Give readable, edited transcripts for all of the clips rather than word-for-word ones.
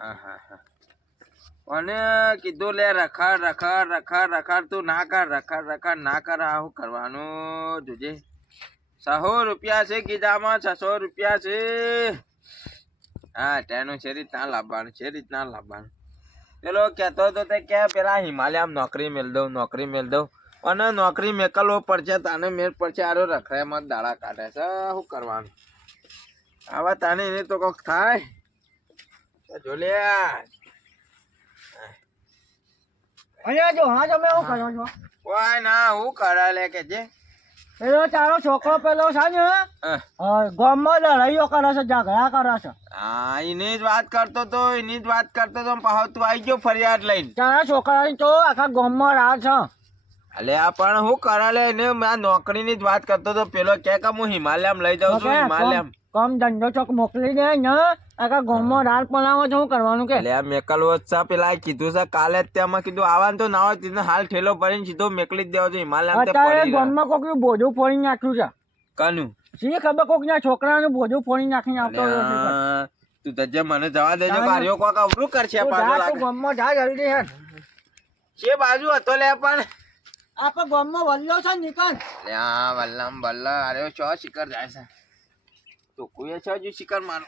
હા હા હા અને કીધું લે રખાડ તું ના કર રખાડ ના કર આવું કરવાનું જોજે 600 રૂપિયા છે કીધામાં 600 રૂપિયા છે હા તેનું છે રીતના લાવવાનું પેલો કેતો હતો તે કે પેલા હિમાલયમાં નોકરી મેલ દઉં અને નોકરી મેકલવો પડશે તાને મેળ પડશે આરો રખડામાં દાડા કાઢે છે શું કરવાનું આવા તાને એને તો કોક થાય જો લે અહીંયા જો હા તમે શું કરો છો? કોઈ ના હું કરે લે કે જે પેલો તારો છોકરો પેલો છે ને ગામમાં લડાઈઓ કરે છે, ઝઘડા કરે છે. હા એની જ વાત કરતો તો પાછો તું આવી ગયો ફરિયાદ લઈને તારા છોકરાની તો આખા ગામમાં રાહ છે. અલે આ પણ હું કરે લે એને નોકરીની જ વાત કરતો તો પેલો કે હું હિમાલયમાં લઈ જાઉં છું હિમાલયમાં કમ ધંધો ચોક મોકલી દે ને આખા ગામમાં રાત પલાવો છે. શું કરવાનું કે લે મેકલવો છે પેલા કીધું છે કાલે જ તેમાં કીધું આવવાનું તો ના હોય તેને હાલ ઠેલો ભરીને સીધો મેકલી જ દેવો છે હિમાલયમાં તે અત્યારે પડી ગામમાં કોકનું બોજું ફોડી નાખ્યું છે. કનું શી ખબર કોકના છોકરાનું બોજું ફોડી નાખીને આવતો રહ્યો છે. તું તજે મને જવા દેજો કાર્યો કોક અવરું કરશે પાછો લાગે ગામમાં જા જલ્દી હેડ. છે બાજુ હતો લે પણ આપણે ગામમાં વલ્લો છે નીકળ. લે આ વલ્લમ બલ્લા અરે ચો શિખર જાય છે તો કોઈ છે હજુ શિખર મારો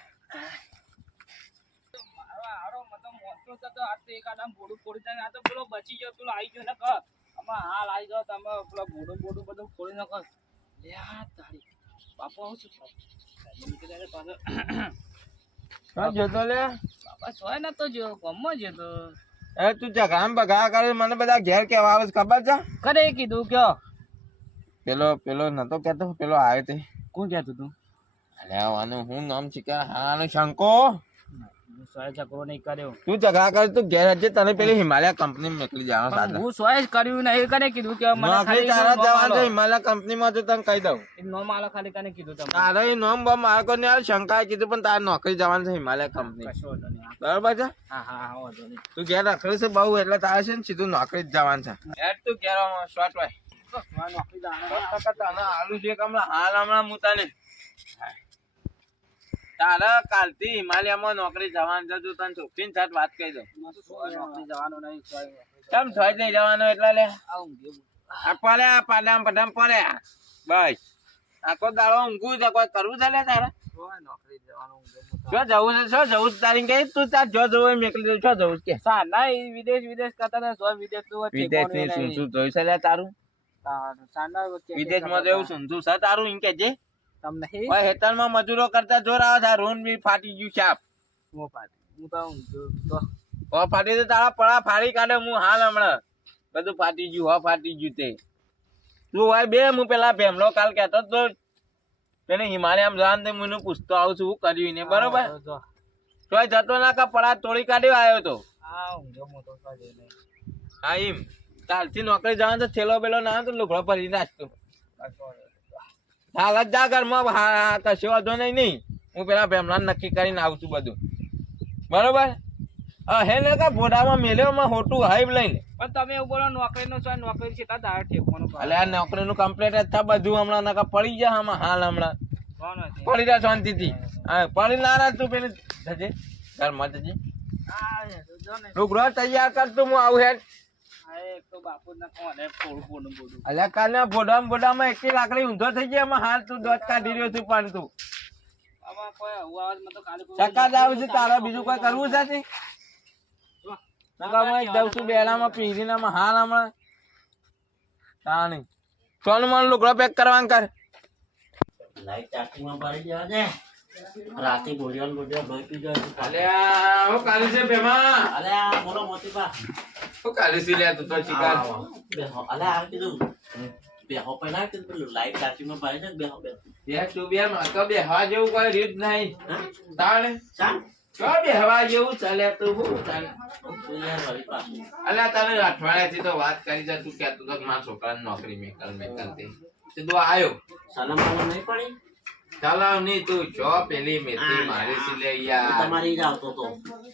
જોતો લે તું ઝઘડા બગા કરે મને બધા ઘેર કેવા આવે ખબર છે કરે કીધું કયો પેલો નતો કેતો પેલો આવ્યો તે કોણ કહેતું તું? અલે આનું હું નામ છે કે હાનો શંકો સોય ઝઘડો નહીં કર્યો. તું ઝઘડા કરે તું ઘેર હજે તને પેલી હિમાલય કંપની મોકલી જવાનો સાદા હું સોય કર્યું નહીં કરે કીધું કે મને નોકરી તારા જવાનું છે હિમાલય કંપનીમાં તો તને કહી દઉં નોમ આલો ખાલી કને કીધું તમે તારે એ નોમ બમ મારે કોઈ નહીં શંકાએ કીધું પણ તારે નોકરી જવાનું છે હિમાલય કંપની બરાબર છે તું ઘેર રખડે છે બહુ એટલે તારે છે ને સીધું નોકરી જ જવાનું છે યાર તું ઘેર શોર્ટ હોય હાલું છે કે હાલ હમણાં મુતાને તારા કાલથી હિમાલયમાં નોકરી જવાનું છે તું તને ચોખ્ખી સાથ વાત કહી દઉં કેમ થોઈ નહીં જવાનું એટલે લે પડે પાડામ પડામ પડે બસ આખો દાડો ઊંઘું છે કોઈ કરવું છે લે તારે શું જવું છે તારી કે તું તાર જો જવું મેકલી દઉં શું જવું કે ના વિદેશ કરતા વિદેશ શું જોયું છે લે તારું વિદેશમાં જેવું શું છે તારું એમ કે જે તમને હેતરમાં મજૂરો કરતા જોર આવે છે રોન બી ફાટી ગયું સાપ ફાટી તો તારા પડા ફાડી કાઢે હું હાલ હમણાં બધું ફાટી ગયું તે તું હોય બે હું પેલા ભેમલો કાલ કેતો તો તેને હિમાલયમાં જવાનું તે મને પૂછતો આવું છું શું કર્યું ને બરોબર તોય જતો ના કા પડા તોડી કાઢ્યો આવ્યો તો હા એમ કાલથી નોકરી જવાનું તો થેલો બેલો ના તો લુગડો ભરી નાખતો હાલ જ જા ઘરમાં કશો વાંધો નહીં હું પેલા ભેમલા નક્કી કરીને આવું છું બધું બરોબર હે ને કા ભોડામાં મેલ્યો માં હોટું હાઈબ લઈને પણ તમે એવું બોલો નોકરી છે તાર ઠેકવાનું અલે આ નોકરીનું કમ્પ્લીટ જ થા બધું હમણાં નકા પડી ગયા આમાં હાલ હમણાં પડી રહ્યા શાંતિથી હા પડી ના તું પેલી જજે ઘરમાં જજે લુગડો તૈયાર કર તું હું આવું હેડ અલ્યા કાલના ભોડામાં એકલી લાકડી ઊંધો થઈ ગયા એમાં હાલ તું દોત કાઢી રહ્યો છું પણ તું ચક્કા જાવ છે તારા બીજું કોઈ કરવું છે દઉં છું બેડામાં પીરીનામાં હાલ હમણાં તાણી સોનું મને લુગડો પેક કરવાનું કર રાતે બોલ્યો લોહી પી ગયો. અલ્યા હું કાલી છે બેમા અલ્યા બોલો મોતીબા હું કાલી છે લે તું તો શિકાર બેહો અલ્યા આ કીધું બેહો પહેલા કીધું પેલું લાઈટ ચાર્જિંગમાં ભરે છે બેહો યાર તું બે માં તો બેહવા જેવું કોઈ રીત નહીં તાણે ચાલ તો બેહવા જેવું ચાલે તું હું ચાલે તું યાર વળી પાછું અલ્યા તને અઠવાડિયાથી તો વાત કરી છે તું કહેતો તો મારા છોકરાને નોકરી મેકલ તે તું આયો સલામ માલમ નહીં પડી ચાલાવ નહીં તું જો પેલી મેથી મારી સી લે યાર તમારી જ આવતો તો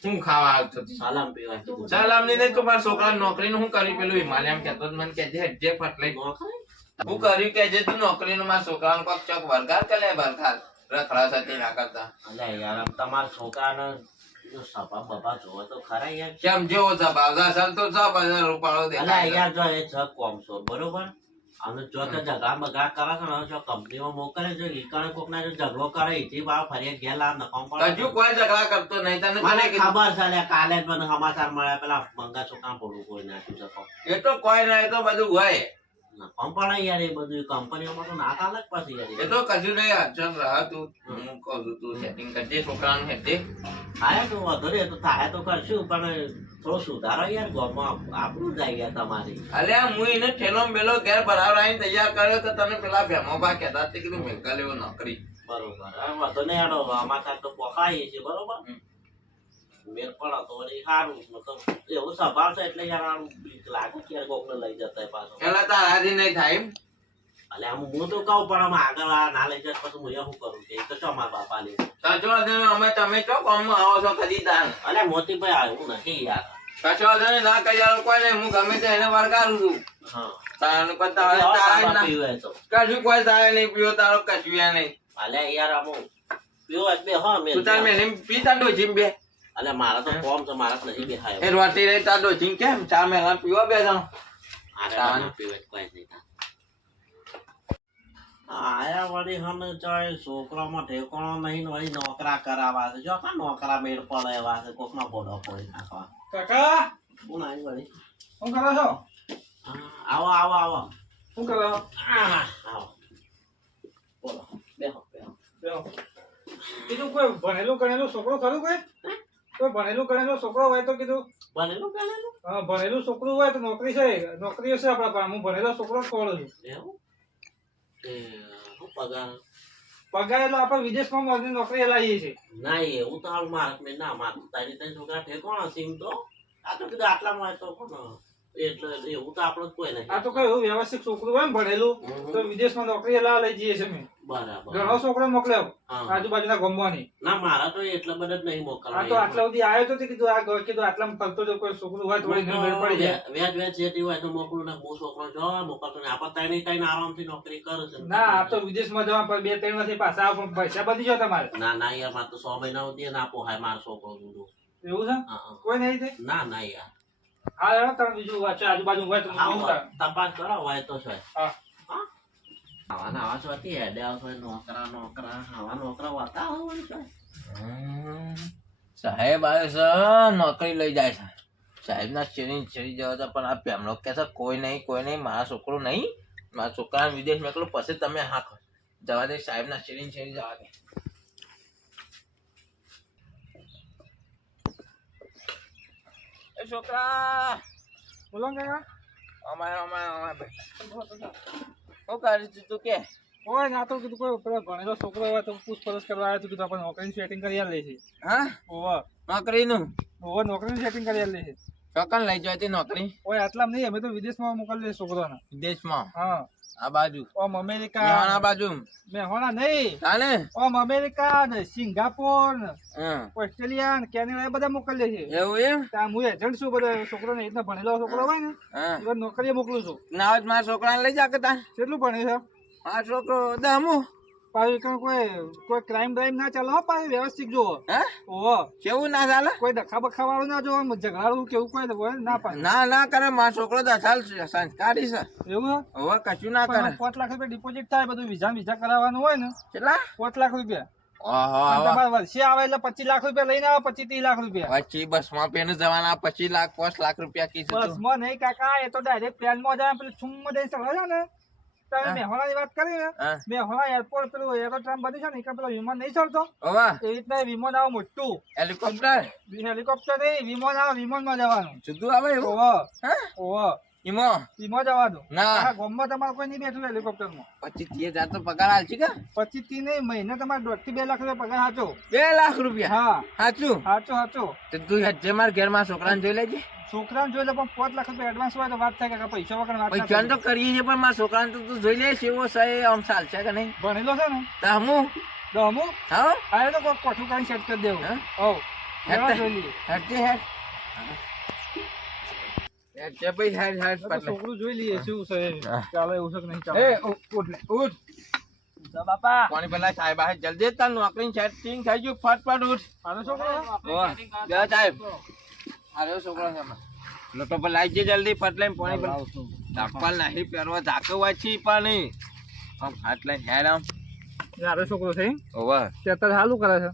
હું ખાવા આવતો સલામ પીવા કીધું ચાલાવ નહીં તો મારા છોકરાને નોકરીનું હું કરી પેલું હિમાલયમાં કહેતો મને કે જે ફટલે હું કર્યું કે જે તું નોકરીનું મારા છોકરાને કોક ચોક વરગાર કે લે વરગાર રખડા સાથે ના કરતા અલ્યા યાર આમ તમારા છોકરાને તો સભા બભા જોવો તો ખરા યાર. કેમ જેવો છે ભાવતા ચાલ તો જા બધા રૂપાળો અલા દેખાય યાર જો એ જગ કોમસો બરોબર. અને જો તો ઝઘડા બગડા કરે છે ને જો કંપનીમાં મોકલે છે ઈકણે કોકના જો ઝઘડો કરે એથી વાર ફરિયાદ ઘેર લાવ નકામ પડે. હજુ કોઈ ઝઘડા કરતો નહીં તને મને કોને કીધું? ખબર છે લે કાલે જ મને સમાચાર મળ્યા પેલા મંગા છોકરા પોડું કોઈ નાખ્યું છે કોક. એ તો કોઈ ના એ તો બધું હોય નકામ પડે યાર એ બધું કંપનીઓમાં તો ના ચાલે જ પછી યાર. એ તો કશું નહીં અડચણ રહે તું હું કહું છું તું સેટિંગ કરજે છોકરાનું હેઠે થાય તો વધુ રે તો થાય તો કરશું પણ થોડો સુધારો યાર ગામમાં આપણું જાય યાર તમારી. અલ્યા હું એને ઠેલો બેલો ઘેર ભરાવરાઈને તૈયાર કર્યો તો તને પેલા ભેમોભા કહેતા હતા કે તું મેઘા લેવો નોકરી બરોબર હવે વધુ નહીં યાર અમારા તો પોકાઈએ છે બરોબર. મેર પડો તો વળી સારું મતલબ એવું સ્વભાવ છે એટલે યાર આમ બીક લાગે કે યાર કોકને લઈ જતા પાછો. પેલા તારાથી નહીં થાય એમ એટલે આમ હું તો કહું પણ આમ આગળ આ ના લઈ જાય પછી હું શું કરું કે એ તો છો મારા બાપા લે. સાચો વાંધો નહીં અમે તમે ચો ગામમાં આવો છો કદી તાન અલે મોતીભાઈ આવ્યું નથી યાર. સાચો વાંધો નહીં ના કહી જાવ કોઈ નહીં હું ગમે તે એને વરગાડું છું હા તારાનું પણ તારે હવે તારે સાબા ના પીવે તો કશું કોઈ તારે નહીં પીવો તારો કશું એ નહીં અલે યાર આમ પીવો બે હા મેં તું તાર મેં પીતા ડોચીમ બે અલે મારા તો ફોર્મ છે મારા તો નહીં બેહાય. એ રોટી રહી તાર ડોચીમ કેમ ચા મેલા પીવા બે જણ આરે ના પીવે તો કોઈ નહીં થાય. આયા વળી હમે ચાય છોકરામાં ઠેકાણો નહીં ને વળી નોકરા કરાવવા છે. જો કા નોકરા મેળ પડે એવા છે કોકના બોડો ફોડી નાખવા. કાકા હું નાઈ વળી શું કરો છો? હા, આવો આવો આવો શું કરો? આવો બોલો બેહો બેહો. બેહો. કીધું કોઈ ભણેલું ગણેલું છોકરો ખરું કોઈ ભણેલું ગણેલું છોકરો હોય તો કીધું બનેલું બનેલું હા ભણેલું છોકરું હોય તો નોકરી છે નોકરી હશે આપણા પાસે હું ભણેલો છોકરો જ ખોળું છું એવું તે શું પગાર પગાર એટલે આપણે વિદેશમાં મળતી નોકરી લાવીએ છીએ ના એવું તો હાલ મારે મેં ના મારું તારી ત્રણ છોકરા ઠેકોણા સીમ તો આ તો કીધું આટલામાં હોય તો પણ એટલે એવું તો આપણું કોઈ નહીં. આ તો કઈ એવું વ્યવસ્થિત છોકરું હોય ને ભણેલું તો વિદેશમાં નોકરી લઈ જઈએ છીએ અમે બરાબર ઘણો છોકરો મોકલ્યો હા. આજુબાજુના ગામમાંની ના મારા તો એટલા બધા જ નહીં આ મોકલવા. તો આટલા સુધી આવ્યો તો તે કીધું આ કીધું આટલામાં ફરતો જો કોઈ છોકરું હોય તો વળી મેળ પડી જાય વેચ વેચ જેટી હોય તો મોકલું ને બહુ છોકરો જો મોકલતો ને આપણે ત્રણેય ત્રણ આરામથી નોકરી કરે છે. ના આ તો વિદેશમાં જવા પર 2-3 વર્ષથી પાછા આવો પણ પૈસા બધી જો તમારે ના ના યાર મારે તો 6 મહિના સુધી ના પોહાય મારો છોકરો જુદો. એવું છે હા, હા. કોઈ નહીં તે ના ના યાર હા યાર તમે બીજું વાંચો આજુબાજુ હોય તો હું આવો, કહું તારે. તપાસ કરો હોય તો છે. હા આવા શોથી હેડે આવશો નોકરા નોકરા આવા નોકરા વાતા હોય છે. સાહેબ આવે છે નોકરી લઈ જાય છે સાહેબ ના ચેરી ચડી જવા હતા પણ આ પેમલો કે છે કોઈ નહીં મારા છોકરો નહીં મારા છોકરાને વિદેશ મોકલો પછી તમે હા કરો જવા દે સાહેબ ના ચેરી જવા દે એ છોકરા બોલો ને કાકા અમારે શું કરી તું કે કોઈ ના તો કીધું કોઈ પેલો ભણેલો છોકરો હોય તો પૂછપરછ કરવા આવ્યો તો કીધું આપણે નોકરીનું સેટિંગ કરી લે છે હા ઓવર નોકરીનું ઓવર નોકરીનું સેટિંગ કરી લે છે ચોકન લઈ જતી નોકરી ઓય આટલા નહીં અમે તો વિદેશમાં મોકલી દે છોકરાને વિદેશમાં હા આ બાજુ ઓમ અમેરિકા આ બાજુ મેહોણા નહીં ચાલે ઓમ અમેરિકા ને સિંગાપોર ને હા ઓસ્ટ્રેલિયા ને કેનેડા એ બધા મોકલે છે એવું એમ ત્યાં હું એજન્ટ છું બધો છોકરોને એ રીતના ભણેલો છોકરો હોય ને હા એ નોકરીએ મોકલું છું ના મારા છોકરાને લઈ જા કે તા કેટલું ભણે છે મારો છોકરો દમું પાછું કોઈ ક્રાઇમ બ્રાઇમ ના ચાલો હો પાછું વ્યવસ્થિત જોવો હે ઓહો કેવું ના ચાલે કોઈ ડખા બખા વાળું ના જોવો ઝઘડાડું કેવું કોઈ હોય ના પાડે ના કરે મારો છોકરો તો ચાલ સંસ્કારી છે એવું હવે કશું ના કરે 5 લાખ રૂપિયા ડિપોઝિટ થાય બધું વિઝા કરાવવાનું હોય ને કેટલા 5 લાખ રૂપિયા ઓહો અને તમારે વર્ષે આવે એટલે 25 લાખ રૂપિયા લઈને આવે 25-30 લાખ રૂપિયા પછી બસમાં પેને જવાના 25 લાખ 5 લાખ રૂપિયા કીધું બસ માં નહીં કાકા એ તો ડાયરેક્ટ પ્લેનમાં જાય પેલું છુમ્મ દઈને ચડવા છે ને તમે મેહોણાની વાત કરી ને હા મેહોણા એરપોર્ટ પેલું એરોડ્રોમ બની છે ને એ પેલો વિમાન નહીં ચડતો ઓવા એ રીતના વિમાન આવે મોટું હેલિકોપ્ટર હેલિકોપ્ટર નહીં વિમાન આવે વિમાનમાં જવાનું જુદું આવે એવું ઓહો હે ઓહો ઈમો વિમાન જવાનું ના આખા ગામમાં તમારે કોઈ નહીં બેઠું હેલિકોપ્ટરમાં 25,000 તો પગાર આલછી કે 25 થી નહીં મહિને તમારે 1.5 થી 2 લાખ રૂપિયા પગાર સાચો 2 લાખ રૂપિયા હા સાચું સાચો તો તું હેજે માર ઘેર માં છોકરાને જોઈ લેજે છોકરાને જોઈ લે પણ 5 લાખ રૂપિયા એડવાન્સ હોય તો વાત થાય કે પૈસા વગર વાત પૈસા તો કરીએ છીએ પણ મારા છોકરાને તો તું જોઈ લે એવો છે આમ ચાલશે કે નહીં ભણેલો છે ને તો હું દમું હા આ તો કોઈ કોઠું કાઢી સેટ કરી દેવું હા? હો હેડ જોઈ લઈએ હેજે હેજ હેજે ભાઈ હેજ તો છોકરું જોઈ લઈએ શું છે હા. ચાલે એવું છે કે નહીં ચાલે એ ઉઠ લે ઉઠ તો બાપા પાણી પેલા સાહેબ આ જલ્દી તાર નોકરી સેટિંગ થઈ ગયું ફટફટ ઉઠ આનો છોકરો બે સાહેબ આરો છોકરો છે લોટો પર લાગી જલ્દી ફટ લઈને પાણી પર ચપ્પલ નહીં પહેરવા ઝાકવા છી પાણી આમ હાથ લઈને હેડ આમ આનો છોકરો છે ઓવા તે હાલું કરે છે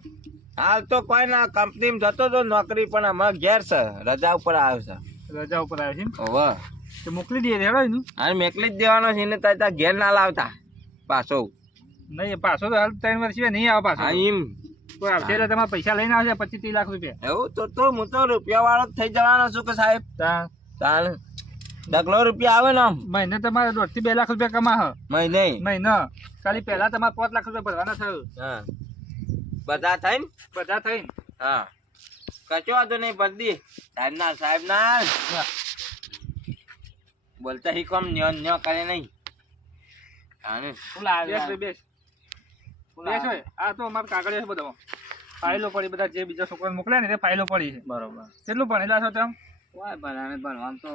હાલ તો કોઈ ના કંપનીમાં જતો તો નોકરી પણ અમારે ઘેર છે રજા ઉપર આવ્યો છે રજા ઉપર આવ્યો છે ઓવા તે મોકલી દઈએ હેડો એનું હા મેકલી જ દેવાનો છે ને તાર ઘેર ના લાવતા પાછો નહીં પાછો તો હાલ 3 વર્ષ સિવાય નહીં આવે પાછો હા એમ તો આવશે એટલે તમારે પૈસા લઈને આવશે 25-30 લાખ રૂપિયા એવું તો હું તો રૂપિયા વાળો જ થઈ જવાનો છું કે સાહેબ ચાલ ડગલો રૂપિયા આવે ને આમ મહિને તમારે 1.5 થી 2 લાખ રૂપિયા કમાહ મહિને મહિને ખાલી પહેલા તમારે 5 લાખ રૂપિયા ભરવાના થયું હા બધા થઈને બધા થઈને હા કચો વાંધો નહીં બધી સાહેબ ના બોલતા હી કોમ ન્યો કરે નહીં બેસ હોય આ તો અમારે કાગળિયા છે બધા ફાઇલો પડી બધા જે બીજા છોકરાને મોકલ્યા ને તે ફાઇલો પડી છે બરોબર કેટલું ભણેલા છો તમે ભણવાનું તો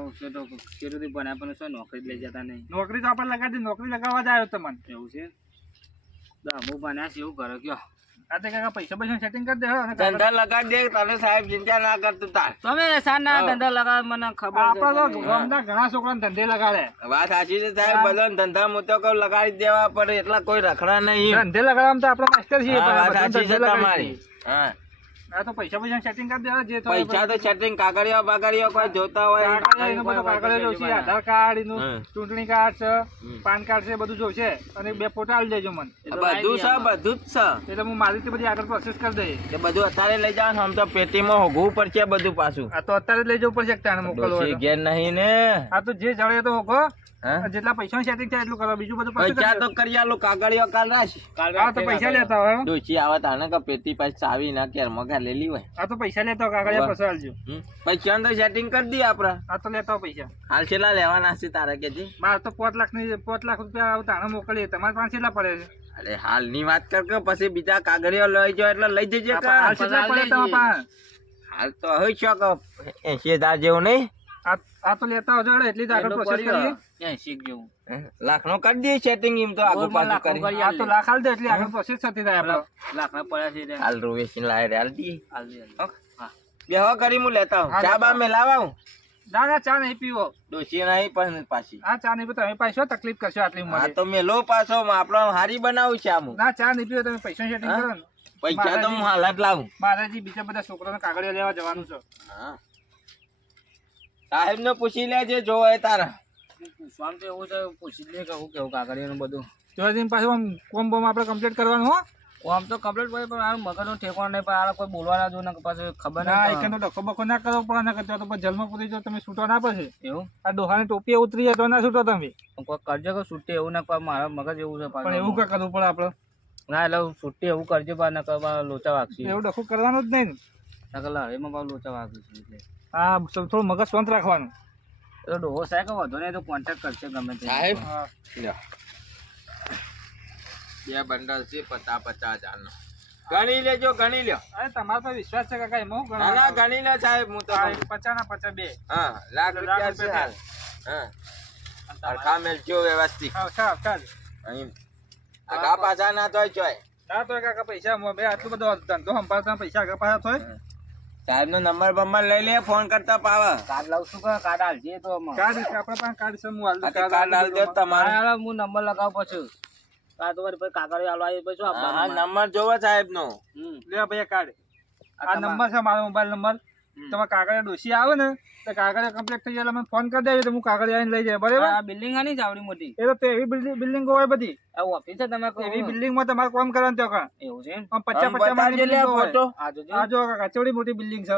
શેરુથી ભણ્યા પણ શું નોકરી લઈ જતા નહીં નોકરી તો આપણે લગાડી નોકરી લગાવવા જ આવ્યો તમને એવું છે હું ભણ્યા છે એવું કરો કયો આ તે કાકા પૈસા સેટિંગ કરી દે ધંધા લગાડી દે તને સાહેબ ચિંતા ના કરતું તાર તમે સાના ધંધા લગાવ મને ખબર આપણા તો ગામના ઘણા છોકરાને ધંધે લગાડે વાત સાચી છે સાહેબ બધાને ધંધા હું તો કહું લગાડી દેવા પડે એટલા કોઈ રખડા નહીં ધંધે લગાડવામાં તો આપણે માસ્ટર છીએ વાત સાચી છે તમારી હા આ તો પૈસા સેટિંગ કરી દેવા જે પૈસા તો સેટિંગ કાગળિયા બાગળિયા કોઈ જોતા હોય કાગળિયા જોશે આધાર કાર્ડ એનું ચૂંટણી કાર્ડ છે પાન કાર્ડ છે બધું જોશે અને 2 ફોટા આલી દેજો મને બધું છે બધું જ છે એટલે હું મારી રીતે બધી આગળ પ્રોસેસ કરી દઈએ એ બધું અત્યારે લઈ જવાનું આમ તો પેટીમાં હોગવું પડશે બધું પાછું આ તો અત્યારે લઈ જવું પડશે તાણે મોકલવા ઘેર નહીં ને આ તો જે જડે તો હોગો જેટલા પૈસા સેટિંગ થાય એટલું કરવા બીજું બધું પૈસા તો કરી આલો કાગળિયો કાલ રાખ આ તો પૈસા લેતા હોય ડોચી આવે તાને કે પેટી પાછી ચાવી ના કેર મગા લેલી હોય આ તો પૈસા લેતા કાગળિયા પછી આલજો પૈસા તો સેટિંગ કરી દી આપડે આ તો લેતા પૈસા હાલ છેલ્લા લેવાના છે તારા કે મારે તો 5 લાખ રૂપિયા તાણે મોકલીએ તમારે પાસે કેટલા પડે છે અરે હાલ ની વાત કર કે પછી બીજા કાગળિયો લઈ જાવ એટલે લઈ જજે હાલ કેટલા પડે તમારા પાસે હાલ તો હવે શોક 80,000 જેવું નહીં આ તો લેતા આવજો એટલી જ આગળ પ્રોસેસ કરીએ 80 જેવું લાખ નો કરી દે સેટિંગ એમ તો આગળ પાછું કરી આ તો લાખ હાલ દે એટલી આગળ પ્રોસેસ થતી થાય આપણે લાખ ના પડ્યા છે હાલ રોવેશી લાય રે હાલ દી બેહો કરી હું લેતા હું ચા બા મે લાવા હું ના ચા નહીં પીવો ડોસી નહીં પણ પાછી હા ચા નહીં પીવો તમે પૈસા તકલીફ કરશો આટલી ઉંમરે હા તો મેલો પાછો આપણો હારી બનાવું છે આમ ના ચા નહીં પીવો તમે પૈસા સેટિંગ કરો ને પૈસા તો હું હાલ જ લાવું મારાજી બીજા બધા છોકરાને કાગળિયા લેવા જવાનું છે હા સાહેબ ને પૂછી લેજે જો હોય તારા પૂછવાનું તો એવું છે પૂછી લે કે હું કેવું કાગળિયાનું બધું તો દિન પાછું આમ કોમ બોમ આપણે કમ્પ્લીટ કરવાનું હો કોમ તો કમ્પ્લીટ પડે પણ આ મગજનો ઠેકવાનો નહીં પણ આ કોઈ બોલવાના જો ને પાછું ખબર ના એક તો ડખો બખો ના કરવો પડે ના કરતો તો પછી જલમાં પૂરી જો તમે છૂટો ના પછી એવું આ ડોહાની ટોપી ઉતરી જાય તો ના છૂટો તમે કોઈ કરજો કે છૂટે એવું ના મારા મગજ એવું છે પણ એવું કઈ કરવું પડે આપણે ના એટલે છૂટે એવું કરજો પણ ના કરવા લોચા વાગશે એવું ડખો કરવાનું જ નહીં ને નકલ એમાં પાછું લોચા વાગશે એટલે હા થોડું મગજ શાંત રાખવાનું એટલે ડોહો સાહેબ વધુ નહીં તો કોન્ટેક્ટ કરશે ગમે તે સાહેબ બે બંડલ છે 50,000 નો ગણી લેજો ગણી લ્યો અરે તમારો તો વિશ્વાસ છે કાકા એમાં હું ના ગણી લે સાહેબ હું તો 50 ના 52 હા લાખ રૂપિયા છે હાલ હા અરખા મેલજો વ્યવસ્થિત હા અહીં આગા પાછા ના તોય ચોય ના તો કાકા પૈસા બે આટલું બધો ધંધો સંભાળતા પૈસા આગા પાછા થોય સાહેબ નો નંબર બંબર લઈ લે ફોન કરતા પાવા કાર્ડ લાવ છું કે કાર્ડ હાલજે તો કાર્ડ આપણા પાસે કાર્ડ છે હું હાલ દઉં કાર્ડ હાલ દે તમારો હું નંબર લગાવ પછી આ તો વળી કાગળ હાલવા આવી પછી હા નંબર જોવો સાહેબ નો લે ભાઈ કાર્ડ આ નંબર છે મારો મોબાઈલ નંબર તમારે કાગળ ડોસી આવે ને તો કાગળ કમ્પ્લીટ થઈ જાય ફોન કરી દેજો તો હું કાગળ આવીને લઈ જાય બરાબર આ બિલ્ડિંગ આની જ આવડી મોટી એ તો એવી બિલ્ડિંગ હોય બધી આ ઓફિસ છે તમે એવી બિલ્ડિંગ માં તમારે કામ કરવાનું તો કણ એવું છે આમ 50 માળની બિલ્ડિંગ ફોટો આ જો કાકા ચેવડી મોટી બિલ્ડિંગ છે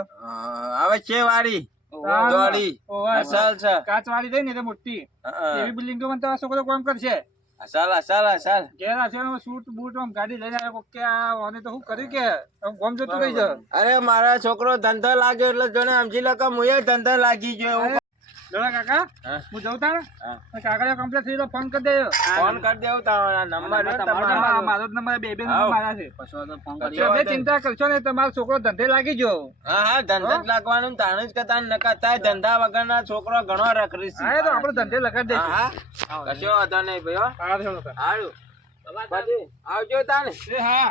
હવે છે વાળી દોડી અસલ છે કાચ વાળી થઈ ને એટલે મોટી એવી બિલ્ડિંગ તો મને તો છોકરો કામ કરશે અસલ ઘેર છે સૂટ બૂટ આમ ગાડી લઈને આવ્યો કે આ ઓને તો હું કર્યું કે ગોમ જતું રહી જાય અરે મારા છોકરો ધંધો લાગ્યો એટલે જોને સમજી લો કે હું ધંધો લાગી ગયો દોડા કાકા હું જઉં તારે કાગળ કમ્પ્લીટ થઈ તો ફોન કરી દેજો ફોન કરી દેવું તમારા નંબર મારો જ નંબર બે નંબર મારા છે તમે ચિંતા કરશો ને તમારો છોકરો ધંધે લાગી ગયો હા ધંધે જ લાગવાનું તાણ જ કતા નકતા ધંધા વગરના છોકરો ઘણો રખડી છે હા તો આપણે ધંધે લગાડી દઈશું કશો વાંધો નહીં ભાઈ સારું પછી આવજો તાને. હા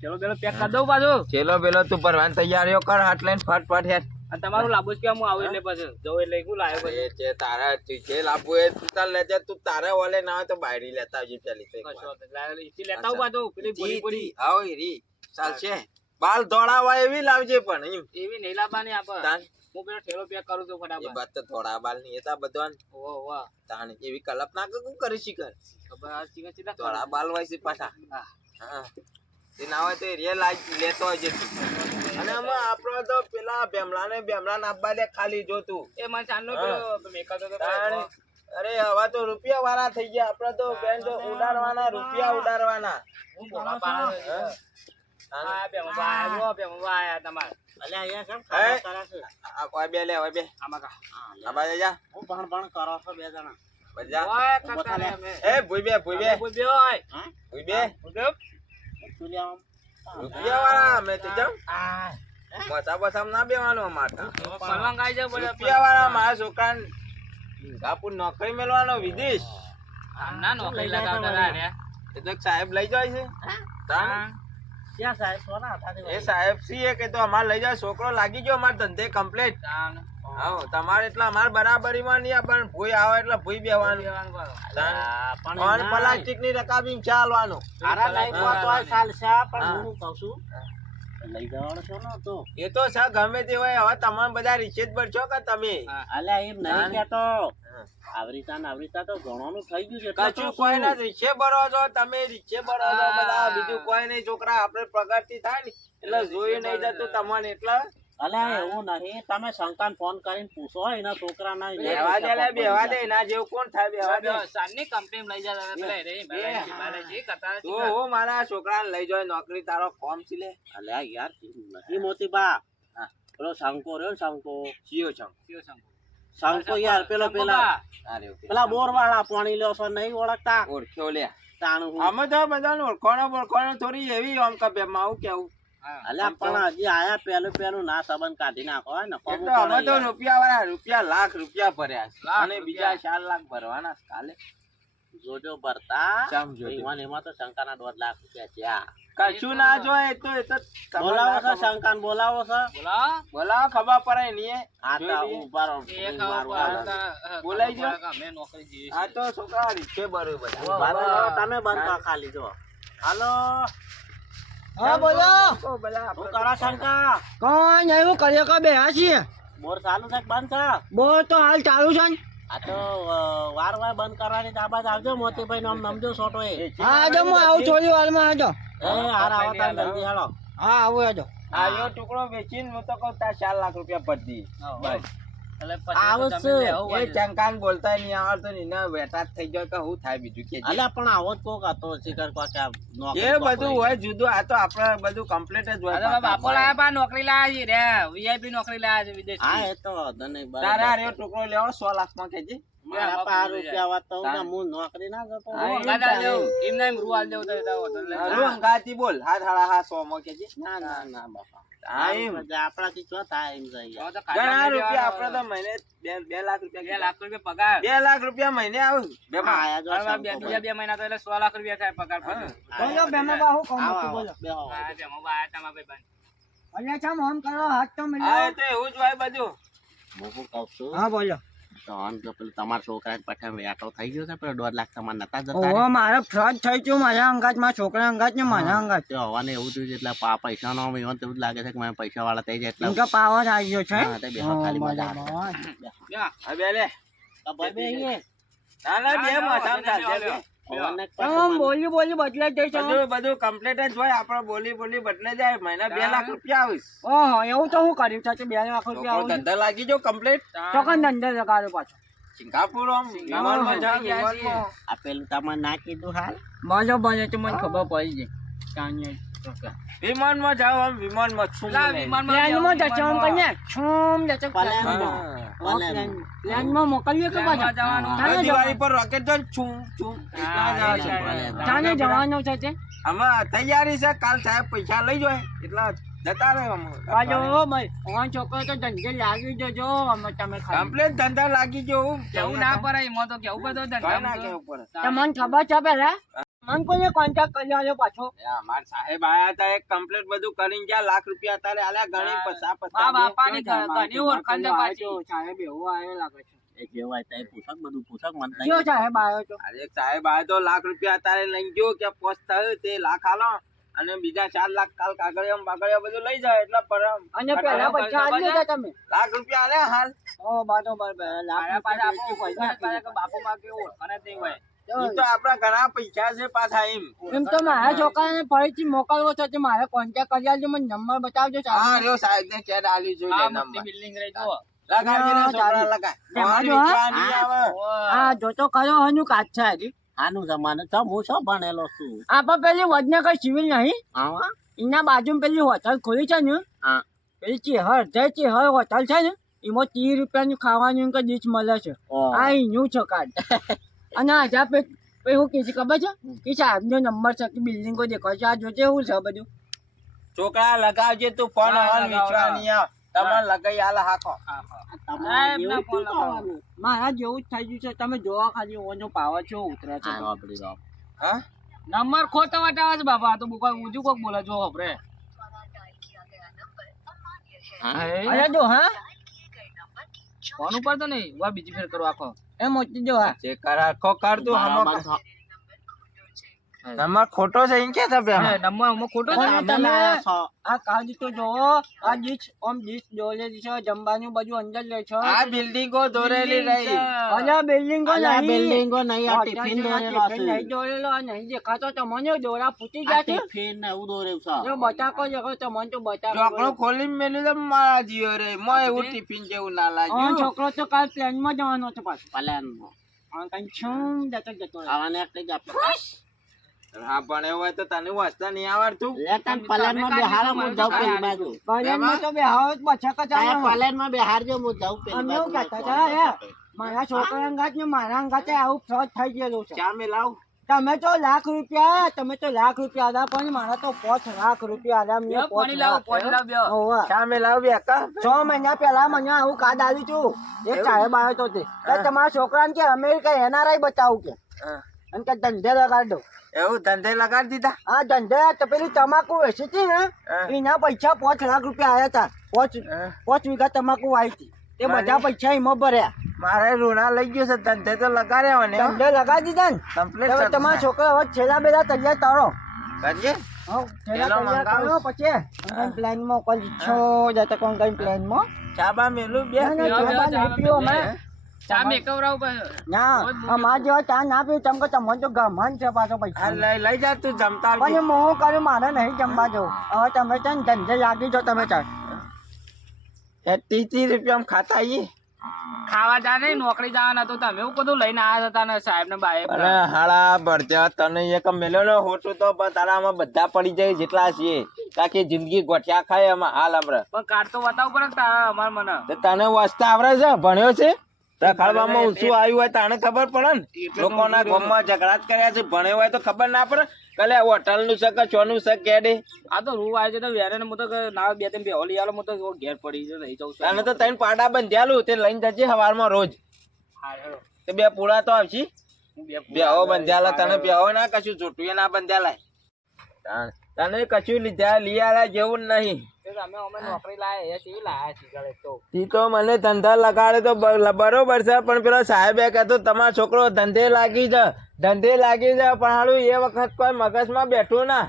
ચલો પેલો પેક કરી દઉં પાછું. ચેલો પેલો તું ભરવાની તૈયારીઓ કર, હાથ લઈને ફટફટ હેડ. અને તમારું લાંબુ જ કેમ હું આવું એટલે પછી જવું એટલે હું લાવ્યો પછી. એ જે તારા જે લાવવું એ તું તાર લેજે. તું તારે ઓલે ના હોય તો બાયડી લેતા આવજે પેલી તો એકવાર. કશો વાંધો નહીં. ઈથી લેતા આવું પાછું પેલી જી, પૂરી જી. આવો હીરી ચાલશે. બાલ ધોળાવા એવી લાવજે પણ એમ. એવી નહીં લાવવાની આપણે. તાન હું પેલો ઠેલો પેક કરું છું એ ફટાફટ. વાત તો ધોળા બાલ ની હતા બધવાન. ઓહો વાહ તાન એવી કલ્પના કું કરી શીખર. ખબર આ ચીકન ચીલા ધોળા બાલ હોય છે પાછા. હા. હા તે ના હોય તો રિયલ લેતો હોય છે તું. અને આમાં આપણો તો પેલા બેમલા નાખવા દે ખાલી જો તું. એ મને ચાંદલો પેલો મેકઅપ તો તાણે. અરે હવે તો રૂપિયા વાળા થઈ ગયા આપડે તો બેન તો ઉડાડવાના રૂપિયા ઉડાડવાના. હું બોલા પાડે છે. હા બે મોબા આયા બે મોબા આયા તમાર. અલ્યા અહીંયા કેમ હે? ખાવા કરે છે? આ ઓય બે લે ઓય બે આમાં કા. આ બાજુ જા હું ભણ કરો છો બે જણા. બજા. ઓય કતા રે અમે. એ ભૂઈ બે બોલ બે ઓય. હા ભૂઈ બે ઉડપ. તું લે આમ. રૂપિયા વાળા અમે તો જમ આ મચા બસામ ના બેવાનું અમારતા. પલંગ આઈ જાય બોલે રૂપિયા વાળા મારા છોકરાને કાપુ નોકરી મેળવાનો વિદેશ. ના નોકરી લગાવતા રે. એ તો સાહેબ લઈ જાય છે. તાણ. ક્યાં સાહેબ સોના હતા એ સાહેબ છીએ કે તો અમાર લઈ જાય. છોકરો લાગી ગયો અમાર ધંધે કમ્પ્લીટ. હા તમારે એટલે અમાર બરાબરીમાં નહીં પણ ભૂઈ આવે એટલે ભૂઈ બેવાનું. પણ પ્લાસ્ટિક ની રકાબી ચાલવાનું. આરા લાઈફ માં તો આ ચાલશે પણ હા. હું કહું છું લઈ જવાનો છો ને તો એ તો છે ગમે તે હોય. હવે તમારે બધા રીચે જ ભરશો કે તમે. અલ્યા એમ નહીં ના. કેતો આવરીતા તો ઘણોનું થઈ ગયું છે એટલે કશું તો કોઈ શું? ના રીચે ભરો છો તમે. રીચે ભરો છો બધા. બીજું કોઈ નહીં. છોકરા આપણે પ્રગતિ થાય ને એટલે જોયું નહીં જતું તમને. એટલે અલ્યા એવું નહીં તમે શંકાન ફોન કરીને પૂછો એના છોકરા ના બેવા દે લે, બેવા દે. એના જેવું કોણ થાય? બેવા દે. સાની કંપની લઈ જાય પેલા રે બાલે જે કતા તો હું મારા છોકરાને લઈ જાય નોકરી. તારો ફોર્મ છે લે. અલ્યા યાર નહીં મોતી બા હા. પેલો શંકો રહ્યો ને શંકો ચિયો છો? શંકો યાર પેલો પેલા અરે ઓકે. પેલા બોર વાળા પાણી લ્યો છો નહીં ઓળખતા ઓળખ્યો લે. તાણું હું અમે તો બધાને ઓળખાણો થોડી એવી આમ કે બેમાં આવું કેવું. અલ્યા પણ હજી આયા પેલું ના સંબંધ કાઢી નાખો હોય ને એટલે અમે તો રૂપિયા વાળા રૂપિયા લાખ રૂપિયા ભર્યા છે. અને બીજા 4 લાખ ભરવાના છે કાલે. જોજો ભરતા સમજો. એમાં તો શંકાના 1.5 લાખ રૂપિયા થયા કશું ના જોય. એ તો બોલાવો છો શંકાન બોલાવો છો બોલા બોલાવો ખબર પડે નહીં. હા તો ઉભા રહો એક બોલાઈ ગયો. અમે નોકરી જઈએ આ તો છોકરા રીચે બરોબર. ઉભા રહો તમે બંધ કરો ખાલી જો હાલો હા બોલો ઓ બધા હું કરો શંકા કોણ એવું કરીએ કે બે છીએ બોર ચાલુ છે કે બંધ છે બોલ તો હાલ ચાલુ છે ને આ તો વાર બંધ કરવાની તો આ બાજુ આવજો મોતીભાઈ નો નમજો સોટો એ હા જો હું આવું થોડી વારમાં આજો હાર આવો તાર જલ્દી હાલો હા આવું આજો આ યો ટુકડો વેચીને હું તો કહું તાર 4 લાખ રૂપિયા ભરી દી. બસ. એટલે આવું પછી છે. તમે લેવું એ ચંકાન બોલતા નહીં આવડતું ને એને વેટા જ થઈ જાય કે હું થાય બીજું કે અલ્યા પણ આવો જ કોક હતો શિખર કોક આ નોકરી એ કોક બધું હોય. હોય જુદું. આ તો આપડે બધું કમ્પ્લીટ જ હોય. અરે બાપો લાયા પા નોકરી લાયા છે રે વીઆઈપી નોકરી લાયા છે વિદેશ હા એ તો વાંધો નહીં બરાબર. તારા રે ટુકડો લેવો 100 લાખ માં કેજી. મારા પાસે રૂપિયા વાત તો હું હું નોકરી ના જતો હા, ગાડા લેવું એમ ના એમ રૂવાલ દેવું તો રૂ અંગાતી બોલ. હાથ હાડા હા 100 માં કેજી. ના ના ના બાપા હા એમ. આપણાથી શું થાય એમ જાય ઘણા રૂપિયા આપડે તો મહિને 2 લાખ રૂપિયા 2 લાખ રૂપિયા પગાર 2 લાખ રૂપિયા મહિને આવે બે માં. આયા જો હવે બીજા 2 મહિના તો એટલે 100 લાખ રૂપિયા થાય પગાર પછી બોલો બેમાં બાહુ કોમ આવો, હતું આવો. બોલો બેહો. હા બે મોબા આયા તમારા ભાઈ બંધ અહીંયા છામ આમ કરો હાથ તો હા મિલાવો એ તો એવું જ હોય બધું. હું શું કહું છું હા બોલો તો આમ તો પેલું તમારા છોકરા પાછા વેટો થઈ ગયો છે પેલો 1.5 લાખ તમારે નતા જતા ઓહો મારે ફ્રોડ થઈ ગયું મારા અંગાત માં છોકરા અંગાત ને મારા અંગાત તો હવાને એવું થયું છે એટલે પૈસા નો એવો તો એવું જ લાગે છે કે મને પૈસા વાળા થઈ જાય એટલે એમ કે પાવર આવી ગયો છે હા, તે બેહો ખાલી મજા આવે. યા હા બે લે. તો ભાઈ બે અહીંયા. ના ના બે માથામાં ચાલશે બે. હવાને આમ બોલી બોલી બદલાઈ જાય છે બધું કમ્પ્લીટ જ હોય. આપડે બોલી બદલે જાય. મહિના 2 લાખ રૂપિયા આવીશ. ઓહો એવું તો હું કર્યું છે 2 લાખ રૂપિયા છોકરો આવું ધંધા લાગી જો કમ્પ્લીટ. ચોકન ધંધો લગાડ્યો પાછો સિંગાપુર આમ વિમાનમાં જાવ વિમાનમાં. આ પેલું તમારે ના કીધું હાલ બોલો બોલો તો મને ખબર પડી ગઈ કાંઈ વિમાનમાં જાવ આમ વિમાનમાં છું લા મને. વિમાનમાં પ્લેનમાં જશે આમ કહીએ છૂમ જશે પ્લેનમાં. હા. પ્લેનમાં મોકલીએ કે પાછા જવાનું. ચાલે આ જવાનું. દિવાળી પર રોકેટ જો ને છું છું એટલા જવા છે. ચાલે જવાનું છે તે આમાં તૈયારી છે. કાલ સાહેબ પૈસા લઈ જાય એટલા જતા રહે બાજો ભાઈ ઓન છોકરો તો ધંધે લાગી જજો અમે તમે ખાલી કમ્પ્લીટ ધંધા લાગી ગયો. કેવું ના પડે એમાં તો કેવું બધો કઈ ના કેવું પડે. તમને ખબર છે પેલા મન કોને કોન્ટેક્ટ કરી આલ્યો પાછો અમાર સાહેબ આયા હતા એક કમ્પ્લીટ બધું કરીને ગયા ₹1,00,000 અત્યારે આલ્યા ગણી પચાસ બા બાપાની ઘણી ઓળખાણ છે પાછી. સાહેબ એવો આયો લાગે છે એ કેવાય તઈ પૂછક બધું પૂછક મન તઈ કયો સાહેબ આયો તો અરે એક સાહેબ આયો તો ₹1,00,000 અત્યારે લઈ ગયો કે પોસ્ટ થયું તે લાખ આલો અને બીજા 4 લાખ કાલ કાગળિયા બાગળિયા બધું લઈ જાય એટલે પરમ અને પેલા પૈસા આલી દીધા તમે ₹1,00,000 આલે હાલ ઓ બરોબર લાખ પાછા રૂપિયા આપો પૈસા બાપુ માં કેવું ઓળખાણ જ નહીં હોય. ઈ તો આપડા ઘણા પૈસા છે પાછા એમ તો મારા છોકરાને ફરીથી મોકલવો છે તો મારે કોન્ટેક્ટ કરી આલજો મને નંબર બતાવજો હા રહ્યો સાહેબ ને ચેટ આલી જોઈ આ લે મોટી નંબર બિલ્ડિંગ રહી જુઓ. લગાડજે ને છોકરા લગાડ એમાં ફોન જો, હા? વિશ્વા નહીં આવે હા જોતો કયો હનું કાચ છે હજી આનું જમાને તો હું શું ભણેલો છું આપા પેલી વજને કઈ સિવિલ નહીં આવા એના બાજુમાં પેલી હોટલ ખોલી છે ને હા પેલી ચેહર હોટલ છે ને એમાં 30 રૂપિયાનું ખાવાનું કે ડીશ મળે છે આ એનું છે કાર્ડ અને આજા પછી હું કીધું ખબર છે કે સાહેબનો નંબર છે કે બિલ્ડિંગો દેખાય છે આ જોજે શું છે બધું છોકરા લગાવજે તું ફોન હા, ફોન વિશ્વા નહીં આવે તમને લગાઈ આલે હાકો સાહેબ ના ફોન લગાવવાનો. મારા જેવું જ થઈ ગયું છે તમે જોવા ખાલી ઓનો પાવર છો ઉતરે છે આ વાપરી દો હા નંબર ખોટા વટાવે છે બાપા. આ તો ઊંધું કોક બોલે જો હપરે. અરે જો હા ફોન ઉપર તો નહીં વા બીજી ફેર કરો આખો. એ મોટી જો હા ચેક કર આખો કર તું હમો નંબર ખોટો છે ઈ કે તબે હે, નંબર આમાં ખોટો છે. અને તમે આ કાર્ડ તો જોવો આ ડીશ દોરેલી છે જમવાનું બધું અંદર લે છે આ બિલ્ડિંગો દોરેલી રહી અને બિલ્ડિંગો નહીં બિલ્ડિંગો નહીં આ ટિફિન દોરેલો છે નહીં દોરેલો આ નહીં દેખાતો તો મને દોરા ફૂટી આ ગયા છે ટિફિન ને એવું દોરેલું છે જો બટાકો દેખો તો મને તો બટાકો ચોકડો ખોલી મેલ્યું તો મારા જીઓ રે મો એવું ટિફિન જેવું ના આ લાગ્યું છોકરો તો કાલ પ્લેનમાં જવાનો છે પાછો પલાન આ કઈ છું જતો રહે. આવાને એટલે જ આપણે હા ભણ્યો હોય તો તને વાંચતા નહીં આવડતું લેટન પલાન માં બેહાર હું જાઉં પેલી બાજુ પ્લેનમાં તો બેહાવ જ પાછા આ કચાવાનો પલાન માં બેહાર જો હું જાઉં પેલી અમે એવું બાજુ કહેતા હતા મારા છોકરા અંગાત ને મારા અંગાતે આવું ફ્રોડ થઈ ગયેલું છે ચા મે લાવ તમે તો ₹1,00,000 આલ્યા પણ મારા તો 5 લાખ રૂપિયા આલ્યા મેં લ્યો, પાણી લાવો, પાણી લાવો બે. હોવે. ચા મે લાવ બે કા 6 મહિના પહેલા મને આવું કાર્ડ આલ્યું હતું એક સાહેબ આવ્યો તો તે કે તમારા છોકરાને કે અમેરિકા NRI બતાવું કે અને કે ધંધે લગાડી દો એવું ધંધે લગાડી દીધા આ ધંધે તો પેલી તમાકુ વેચી હતી ને એના પૈસા 5 લાખ રૂપિયા આયા હતા 5 વીઘા તમાકુ વાવી હતી તે બધા પૈસા એમાં ભર્યા મારે ઋણા લઈ ગયો છે ધંધે તો લગાડ્યા મને ધંધે લગાડી દીધા ને કમ્પ્લીટ હવે તમારા છોકરા હવે છેલ્લા બેલા તૈયાર તારો કરજે છેલ્લા તૈયાર કરો પછી પ્લાનમાં કોઈ છો જતા કોણ કઈ પ્લાનમાં ચા બા મેલું બે ના, ના, ચા બા નહીં પીવો અમે. ચા મેકવરાવું પાછું. ના અમાર જેવા ચા ના પીવું ચમ કે તમને તો ગમન છે પાછો પૈસા લઈ જા તું જમતા આવજે. પણ હું કર્યું મારે નહીં જમવા જવું હવે તમે છે ને ધંધે લાગી જો તમે ચાલ એ 30 રૂપિયા ખાતા આવીએ ખાવા જા નહીં નોકરી જવાના તો તમે એવું બધું લઈને આવ્યા હતા ને સાહેબ ને બાએ. અરે હાડા ભરજા તને એક મેલ્યો ને હોટું તો તારામાં બધા પડી જાય જેટલા છીએ તાકી જિંદગી ગોઠિયા ખાય એમાં હાલ હમણાં પણ કાર્ડ તો બતાવવું પડે ને તારા અમાર મને. તો તને વાંચતા આવડે છે ભણ્યો છે રખાડવામાં ઊંચું આવ્યું હોય તને ખબર પડે ને લોકોના ગામમાં ઝઘડા જ કર્યા છે ભણ્યો હોય તો ખબર ના પડે કલે હોટલ નું છે કે ચોનું છે કેડે આ તો રૂ આવે છે તો વેરે ને હું તો ના 2-3 બેહો લઈ આલો હું તો ઘેર પડી છે રહી જાઉં છું. તને તો તને પાડા બંધ્યાલું તે લઈને જજે સવારમાં રોજ હા, હેલો. તે બે પૂળા તો આવશી હું બેહો બંધ્યાલા તને બેહો ના કશું છૂટું ના બંધ્યાલાય તને કશું લીધા લઈ આલા જેવું જ નહીં અમે નોકરી લાયા કેવી લાયા સિગારેટ તો તી તો મને ધંધા લગાડે તો બરોબર છે પણ પેલો સાહેબે કહેતો તમારો છોકરો ધંધે લાગી છે પણ હાલું એ વખત કોઈ મગજમાં બેઠું ના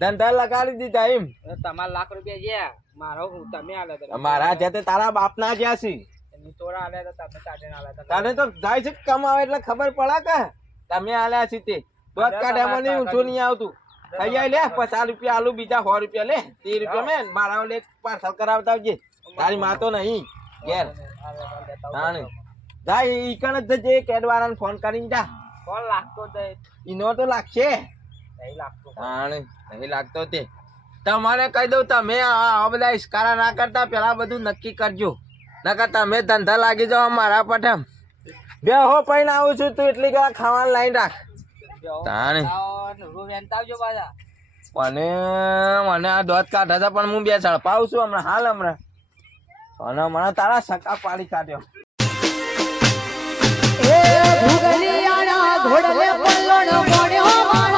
ધંધા લગાડી દીધા એમ તમારા લાખ રૂપિયા જ્યાં મારો તમે આલ્યા મારા છે તે તારા બાપના જ્યાં છે થોડા આલ્યા હતા તમે કાઢીને આલ્યા હતા. તને તો જાય છે કમાવે એટલે ખબર પડે કે તમે આલ્યા છે તે દોત કાઢ્યામાં નહીં ઊંચું નહીં આવતું થઈ જાય લે 50 રૂપિયા આલુ બીજા 100 રૂપિયા લે 30 રૂપિયા મેં મારા લે પાર્સલ કરાવતા આવજે તારી માં તો નહીં ઘેર જાય ઈ કણ જ જજે કેડવાળાને ફોન કરીને જા કોણ લાગતો તો ઈનો તો લાગશે નહીં લાગતો. નહીં લાગતો તે તમારે કહી દઉં તમે આ બધા ઇસ્કારા ના કરતા પેલા બધું નક્કી કરજો નકર તમે ધંધા લાગી જાઓ મારા પઠમ બે હો પૈને આવું છું તું એટલી કલા ખાવાનું લાઈન રાખ તાણે રૂ વેંતાવજો પાછા. મને આ દોત કાઢા હતા પણ હું બે ઝડપાવું છું હમણાં હાલ હમણાં અને મને તારા સકા પાડી કાઢ્યો એ ભૂગલિયાના ધોળલે પલ્લોડ મોડ્યો મારો